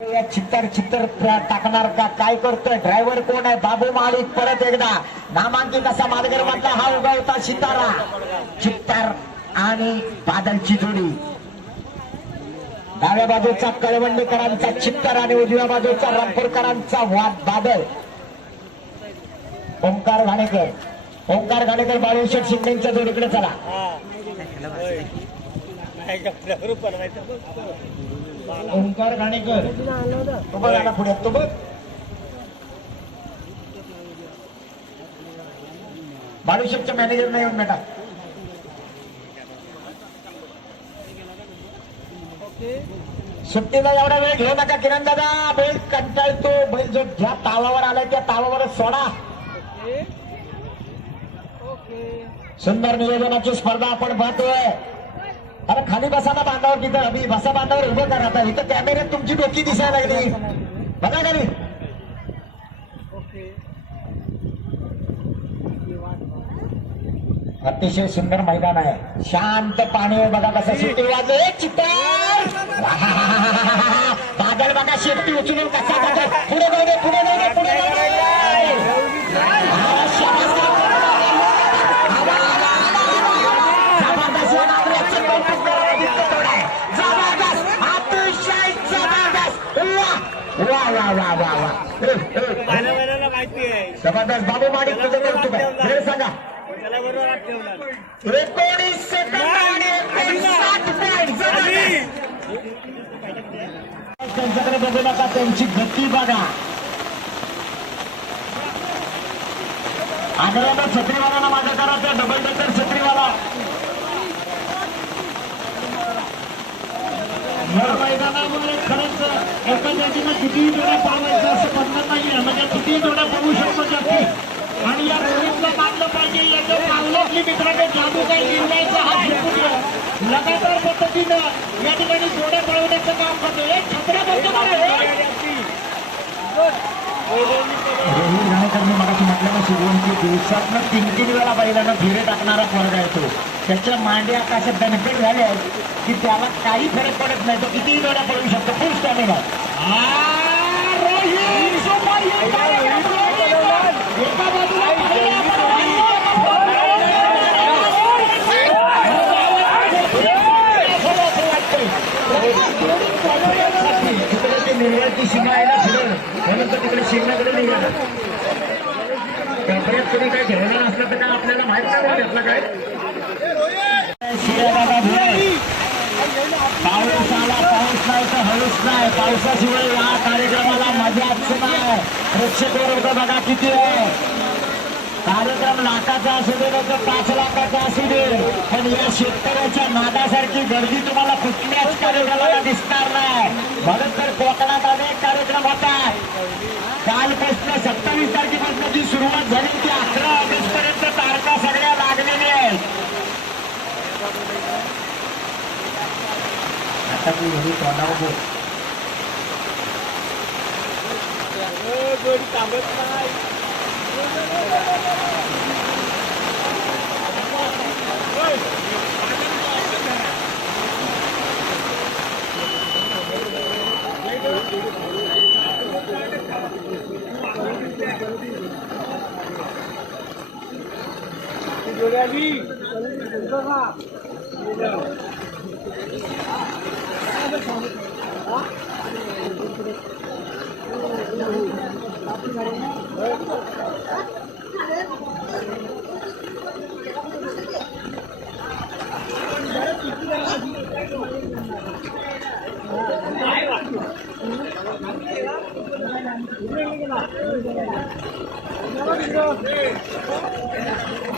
या चित्तर चित्तर टाकणार का? काय करतोय? ड्रायव्हर कोण आहे? बाबू माळी परत एकदा. नामांकित असा मालगर मधला हा उभा होता सितारा. चित्तर आणि बादलची जोडी. डाव्या बाजूचा कळवंडीकरांचा चित्तर आणि उजव्या बाजूचा रामपूरकरांचा वाद बादल. ओंकार घाणेकर. ओंकार घाणेकर बाळेश्वर शिंदेच्या जोडीकडे चला. ओंकार घाणेकर तो बघ आता पुढे तो बघ. बाळूशेठच्या मॅनेजर नाही येऊन बेटा सुट्टीला एवढा वेळ घेऊ नका किरण दादा. बैल कंटाळतो. बैल जो ज्या तावावर आलाय त्या तावावरच सोडा. सुंदर नियोजनाची स्पर्धा आपण पाहतोय. अरे खाली बसा ना बांधावर तिथं. अभि बसा बांधावर उभं करा आता. इथं कॅमेऱ्यात तुमची डोकी दिसायला लागली. बघा खाली. अतिशय सुंदर मैदान आहे. शांत पाणी आहे बघा कसं शिट्टी वाजले चित्र बादल बघा शेपटी उचलून कसा पुढे जाऊ दे पुढे जाऊ दे पुढे जाऊ दे. वा वा वा वा वा. जबरदस्त. बाबू माडिक तुझं कौतुक आहे. वेळ सांगा. एकोणीस सेकंद आणि एकोणसाठ पॉईंट जबरदस्त. त्यांच्याकडे बघू नका त्यांची गती बघा. आग्र्याला छत्रीवाला माझ्या करायचा एका जातीनं कितीही जोड्या पावायचं असं म्हणणं नाहीये. म्हणजे कितीही जोड्या पडू शकतो जास्ती आणि या रोहितला मानलं पाहिजे याचं पावलातली मित्राने जादू काही निर्णयाचा हात झेपून लगातार पद्धतीनं या ठिकाणी जोड्या पळवण्याचं काम करतो एक छत्र्या बघतो रोहित घाणेकरने मगाशी म्हटलं ना शिवून की दिवसातनं तीन तीन वेळा बैलांना फिरे टाकणारा वर्ग आहे तो. त्याच्या मांड्या अशा बेनिफिट झाले आहेत की त्याला काही फरक पडत नाही तो कितीही जोड्या पळवू शकतो फुल स्टॅमिना तिकडे ते निर्याती शिंगा आहे म्हणून तर तिकडे शिंगाकडे निघाला. कपड्यात तुम्ही काय ठेवलं नसलं तर काय आपल्याला माहीत नाही त्यातलं काय? शिऱ्यादादा भुळे. पाऊस आला पाऊस नाही तर हळूच नाही. पावसाशिवाय या कार्यक्रमाला मजाच नाही. प्रेक्षक वर्ग बघा किती आहे. कार्यक्रम लाखाचा असू दे तर पाच लाखाचा असू दे पण या शेतकऱ्याच्या नादासारखी गर्दी तुम्हाला कुठल्याच कार्यक्रमाला दिसणार नाही. म्हणून तर कोकणात अनेक कार्यक्रम होतात. सत्तावीस तारखेपासून जी सुरुवात झाली ती अकरा ऑगस्ट पर्यंत तारखा सगळ्या लागलेल्या आहेत आता तू घरी तोंडावर बोल. जोडी थांबत नाही जोडी आली बघा कोण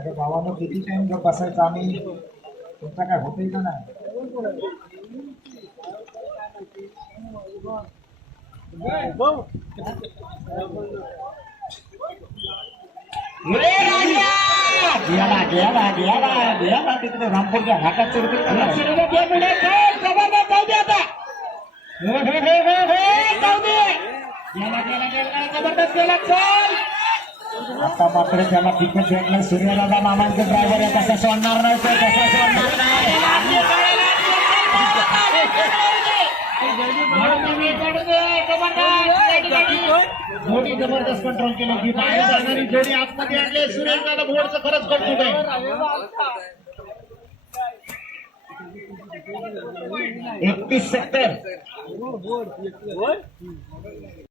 અરે બાવાનો કીધી છે જો પાસે કામી પોતા કાંઈ હોતી તો ના રામપુર હાટા ચોરી જબરદસ્ત आता हो, हो, हो, हो, हो, त्याला तिकीट भेटलं. सूर्यदादा मामांचे ड्रायव्हर आहे कसं सोडणार नाही ते कसं सोडणार नाही. जोडी जबरदस्त कंट्रोल केलं की बाहेर जाणारी जोडी आतमध्ये आणले. सूर्यदादा बोर्डचं खरंच कौतुक आहे एकतीस सेक्टर.